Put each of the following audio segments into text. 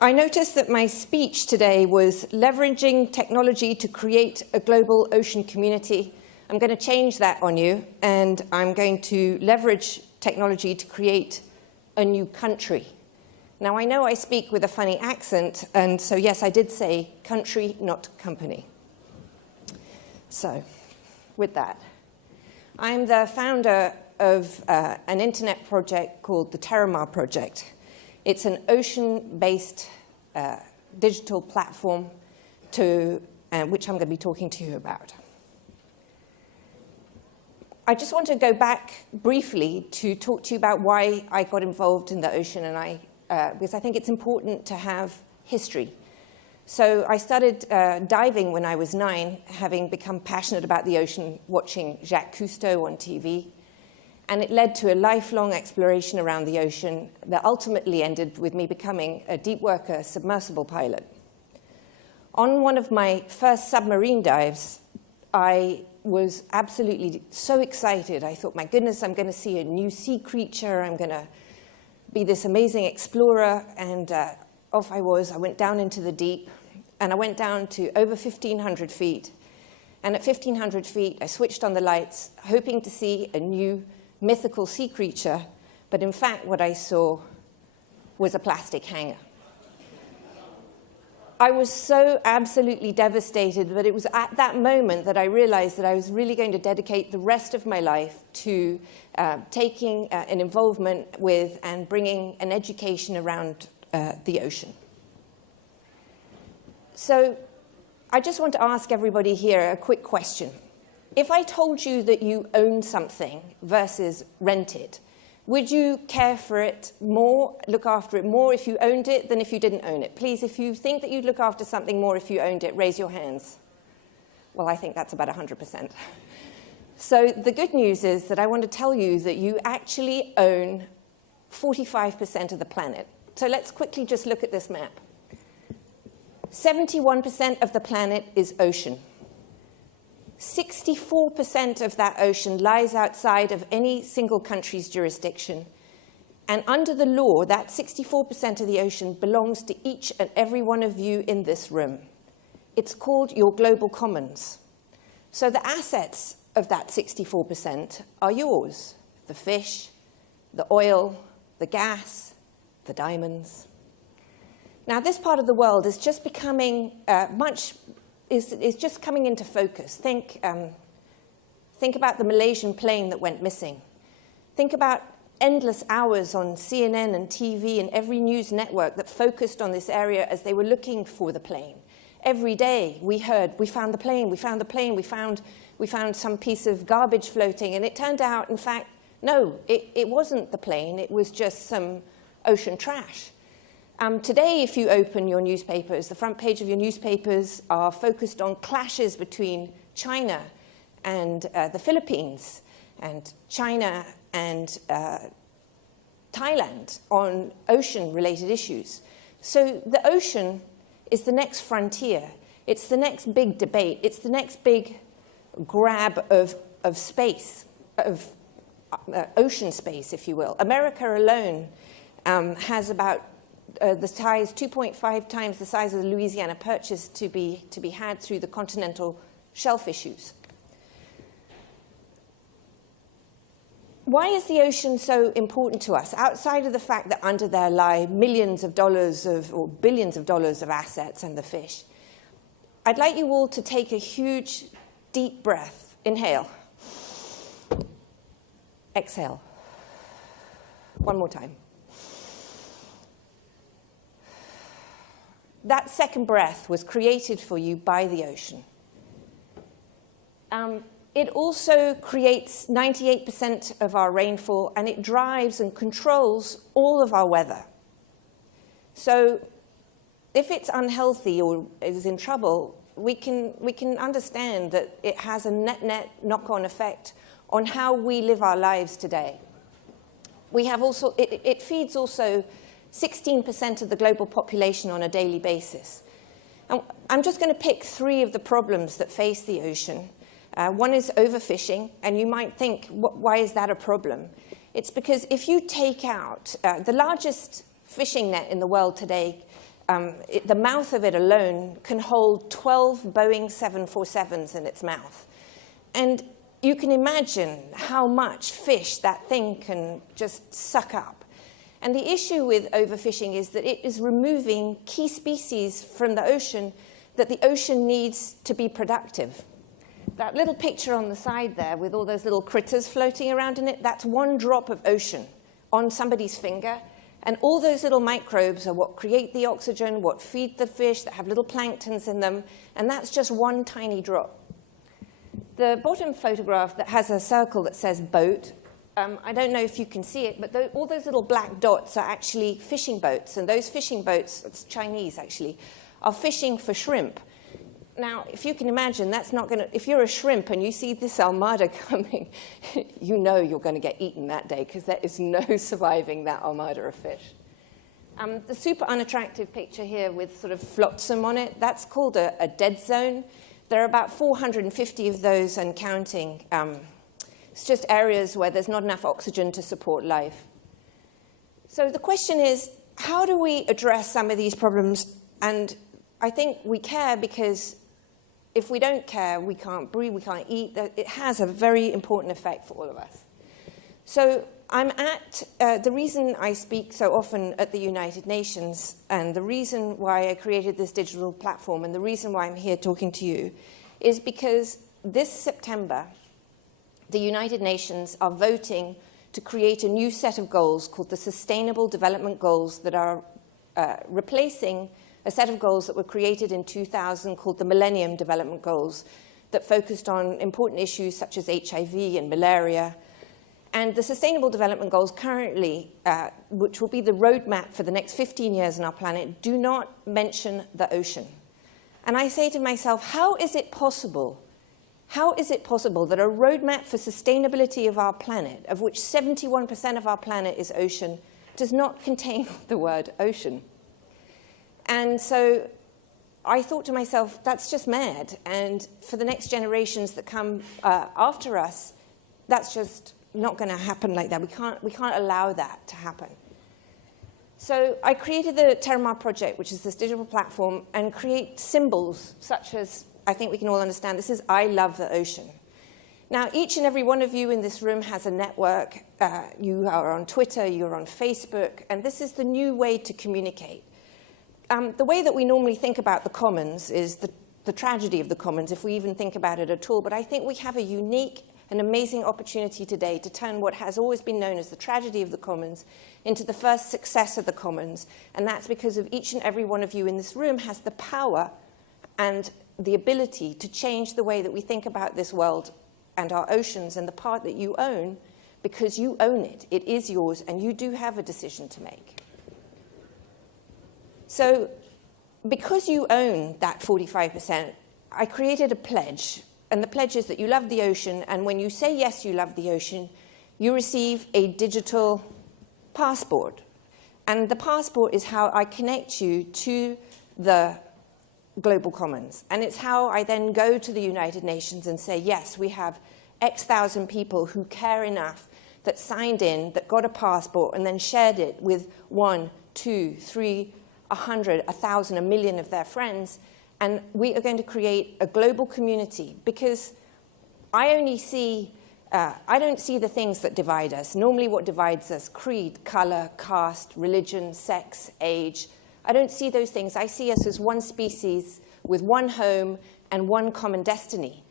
I noticed that my speech today was leveraging technology to create a global ocean community. I'm going to change that on you, and I'm going to leverage technology to create a new country. Now, I know I speak with a funny accent, and so yes, I did say country, not company. So, with that, I'm the founder of an internet project called the TerraMar project. It's an ocean-based digital platform which I'm going to be talking to you about. I just want to go back briefly to talk to you about why I got involved in the ocean, and because I think it's important to have history. So I started diving when I was 9, having become passionate about the ocean, watching Jacques Cousteau on TV. And it led to a lifelong exploration around the ocean that ultimately ended with me becoming a deep worker submersible pilot. On one of my first submarine dives, I was absolutely so excited. I thought, my goodness, I'm going to see a new sea creature. I'm going to be this amazing explorer. And off I was. I went down into the deep. And I went down to over 1,500 feet. And at 1,500 feet, I switched on the lights, hoping to see a new mythical sea creature. But in fact, what I saw was a plastic hanger. I was so absolutely devastated, but it was at that moment that I realized that I was really going to dedicate the rest of my life to taking an involvement with and bringing an education around the ocean. So I just want to ask everybody here a quick question. If I told you that you own something versus rent it, would you care for it more, look after it more if you owned it than if you didn't own it? Please, if you think that you'd look after something more if you owned it, raise your hands. Well, I think that's about 100%. So the good news is that I want to tell you that you actually own 45% of the planet. So let's quickly just look at this map. 71% of the planet is ocean. 64% of that ocean lies outside of any single country's jurisdiction. And under the law, that 64% of the ocean belongs to each and every one of you in this room. It's called your global commons. So the assets of that 64% are yours. The fish, the oil, the gas, the diamonds. Now, this part of the world is just becoming is just coming into focus. Think about the Malaysian plane that went missing. Think about endless hours on CNN and TV and every news network that focused on this area as they were looking for the plane. Every day we heard, we found the plane, we found the plane, we found some piece of garbage floating. And it turned out, in fact, no, it wasn't the plane. It was just some ocean trash. Today, if you open your newspapers, the front page of your newspapers are focused on clashes between China and the Philippines, and China and Thailand on ocean-related issues. So the ocean is the next frontier. It's the next big debate. It's the next big grab of space, of ocean space, if you will. America alone has about the size, 2.5 times the size of the Louisiana Purchase to be had through the continental shelf issues. Why is the ocean so important to us? Outside of the fact that under there lie millions of dollars or billions of dollars of assets and the fish, I'd like you all to take a huge, deep breath. Inhale. Exhale. One more time. That second breath was created for you by the ocean. It also creates 98% of our rainfall, and it drives and controls all of our weather. So if it's unhealthy or is in trouble, we can understand that it has a net knock-on effect on how we live our lives today. We have also, it feeds also 16% of the global population on a daily basis. And I'm just going to pick 3 of the problems that face the ocean. One is overfishing, and you might think, why is that a problem? It's because if you take out the largest fishing net in the world today the mouth of it alone can hold 12 Boeing 747s in its mouth. And you can imagine how much fish that thing can just suck up. And the issue with overfishing is that it is removing key species from the ocean that the ocean needs to be productive. That little picture on the side there with all those little critters floating around in it, that's one drop of ocean on somebody's finger. And all those little microbes are what create the oxygen, what feed the fish, that have little planktons in them. And that's just one tiny drop. The bottom photograph that has a circle that says boat, I don't know if you can see it, but all those little black dots are actually fishing boats. And those fishing boats, it's Chinese actually, are fishing for shrimp. Now, if you can imagine, that's not going to, if you're a shrimp and you see this armada coming, you know you're going to get eaten that day because there is no surviving that armada of fish. The super unattractive picture here with sort of flotsam on it, that's called a dead zone. There are about 450 of those and counting. It's just areas where there's not enough oxygen to support life. So the question is, how do we address some of these problems? And I think we care because if we don't care, we can't breathe, we can't eat. It has a very important effect for all of us. So I'm at, the reason I speak so often at the United Nations, and the reason why I created this digital platform, and the reason why I'm here talking to you, is because this September, the United Nations are voting to create a new set of goals called the Sustainable Development Goals that are replacing a set of goals that were created in 2000 called the Millennium Development Goals that focused on important issues such as HIV and malaria. And the Sustainable Development Goals currently, which will be the roadmap for the next 15 years on our planet, do not mention the ocean. And I say to myself, how is it possible? How is it possible that a roadmap for sustainability of our planet, of which 71% of our planet is ocean, does not contain the word ocean? And so I thought to myself, that's just mad. And for the next generations that come after us, that's just not going to happen like that. We can't allow that to happen. So I created the TerraMar project, which is this digital platform, and create symbols such as, I think we can all understand, this is I love the ocean. Now, each and every one of you in this room has a network. You are on Twitter, you're on Facebook, and this is the new way to communicate. The way that we normally think about the commons is the tragedy of the commons, if we even think about it at all. But I think we have a unique and amazing opportunity today to turn what has always been known as the tragedy of the commons into the first success of the commons. And that's because of each and every one of you in this room has the power and the ability to change the way that we think about this world and our oceans and the part that you own, because you own it. It is yours, and you do have a decision to make. So because you own that 45%, I created a pledge. And the pledge is that you love the ocean. And when you say, yes, you love the ocean, you receive a digital passport. And the passport is how I connect you to the global commons. And it's how I then go to the United Nations and say, yes, we have X thousand people who care enough that signed in, that got a passport, and then shared it with 1, 2, 3, 100, 1,000, 1 million of their friends, and we are going to create a global community because I don't see the things that divide us. Normally what divides us, creed, color, caste, religion, sex, age. I don't see those things. I see us as one species with one home and one common destiny.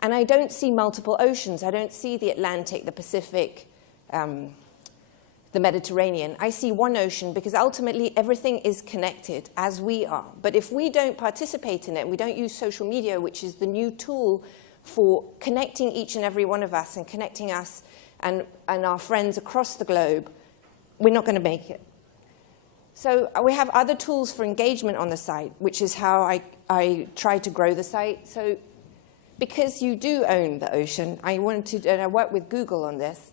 And I don't see multiple oceans. I don't see the Atlantic, the Pacific, the Mediterranean. I see one ocean because ultimately everything is connected as we are. But if we don't participate in it, we don't use social media, which is the new tool for connecting each and every one of us and connecting us and our friends across the globe, we're not going to make it. So we have other tools for engagement on the site, which is how I try to grow the site. So because you do own the ocean, I wanted to, and I worked with Google on this,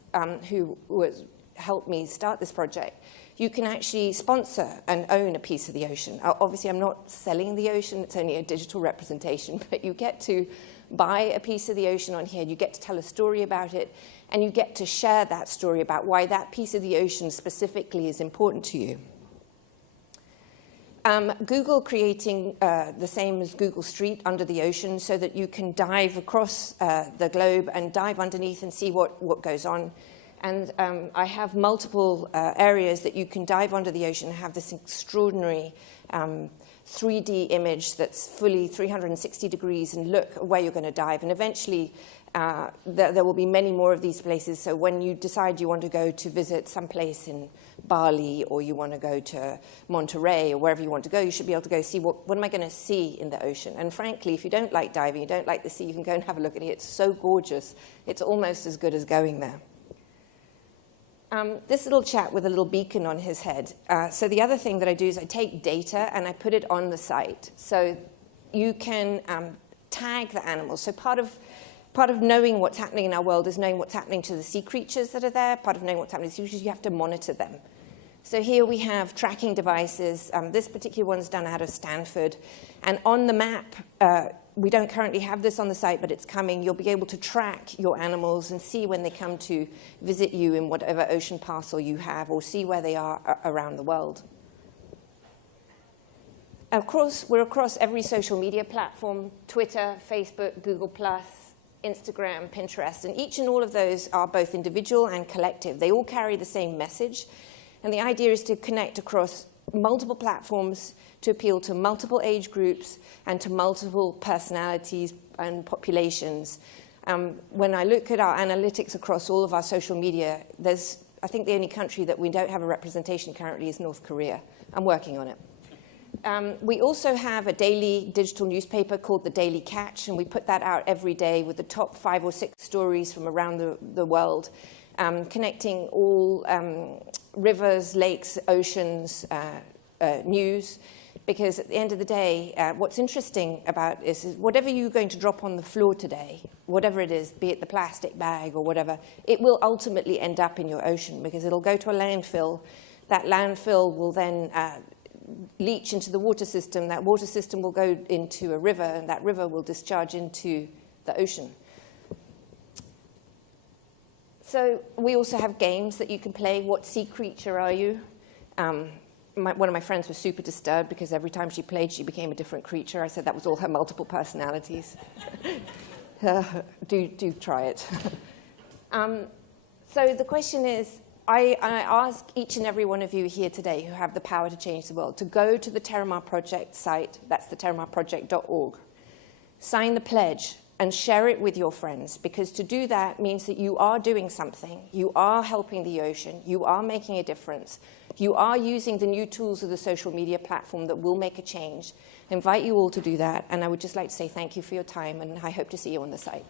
who helped me start this project. You can actually sponsor and own a piece of the ocean. Obviously, I'm not selling the ocean. It's only a digital representation. But you get to buy a piece of the ocean on here. You get to tell a story about it. And you get to share that story about why that piece of the ocean specifically is important to you. Google creating the same as Google Street under the ocean so that you can dive across the globe and dive underneath and see what goes on. And I have multiple areas that you can dive under the ocean and have this extraordinary 3D image that's fully 360 degrees and look where you're going to dive. And eventually, there will be many more of these places. So when you decide you want to go to visit some place in Bali, or you want to go to Monterey, or wherever you want to go, you should be able to go see what am I going to see in the ocean. And frankly, if you don't like diving, you don't like the sea, you can go and have a look at it. It's so gorgeous. It's almost as good as going there. This little chap with a little beacon on his head. So the other thing that I do is I take data and I put it on the site. So you can tag the animals. So part of knowing what's happening in our world is knowing what's happening to the sea creatures that are there. Part of knowing what's happening to the sea creatures, you have to monitor them. So here we have tracking devices. This particular one's done out of Stanford. And on the map, we don't currently have this on the site, but it's coming. You'll be able to track your animals and see when they come to visit you in whatever ocean parcel you have, or see where they are around the world. Of course, we're across every social media platform: Twitter, Facebook, Google+, Instagram, Pinterest. And each and all of those are both individual and collective. They all carry the same message. And the idea is to connect across multiple platforms to appeal to multiple age groups and to multiple personalities and populations. When I look at our analytics across all of our social media, I think the only country that we don't have a representation currently is North Korea. I'm working on it. We also have a daily digital newspaper called The Daily Catch, and we put that out every day with the top 5 or 6 stories from around the world, connecting all rivers, lakes, oceans, news. Because at the end of the day, what's interesting about this is whatever you're going to drop on the floor today, whatever it is, be it the plastic bag or whatever, it will ultimately end up in your ocean because it'll go to a landfill. That landfill will then leach into the water system. That water system will go into a river, and that river will discharge into the ocean. So we also have games that you can play. What sea creature are you? One of my friends was super disturbed because every time she played, she became a different creature. I said that was all her multiple personalities. Do try it. So the question is, I ask each and every one of you here today who have the power to change the world to go to the TerraMar Project site, that's the TerraMarProject.org, sign the pledge, and share it with your friends, because to do that means that you are doing something, you are helping the ocean, you are making a difference, you are using the new tools of the social media platform that will make a change. I invite you all to do that, and I would just like to say thank you for your time, and I hope to see you on the site.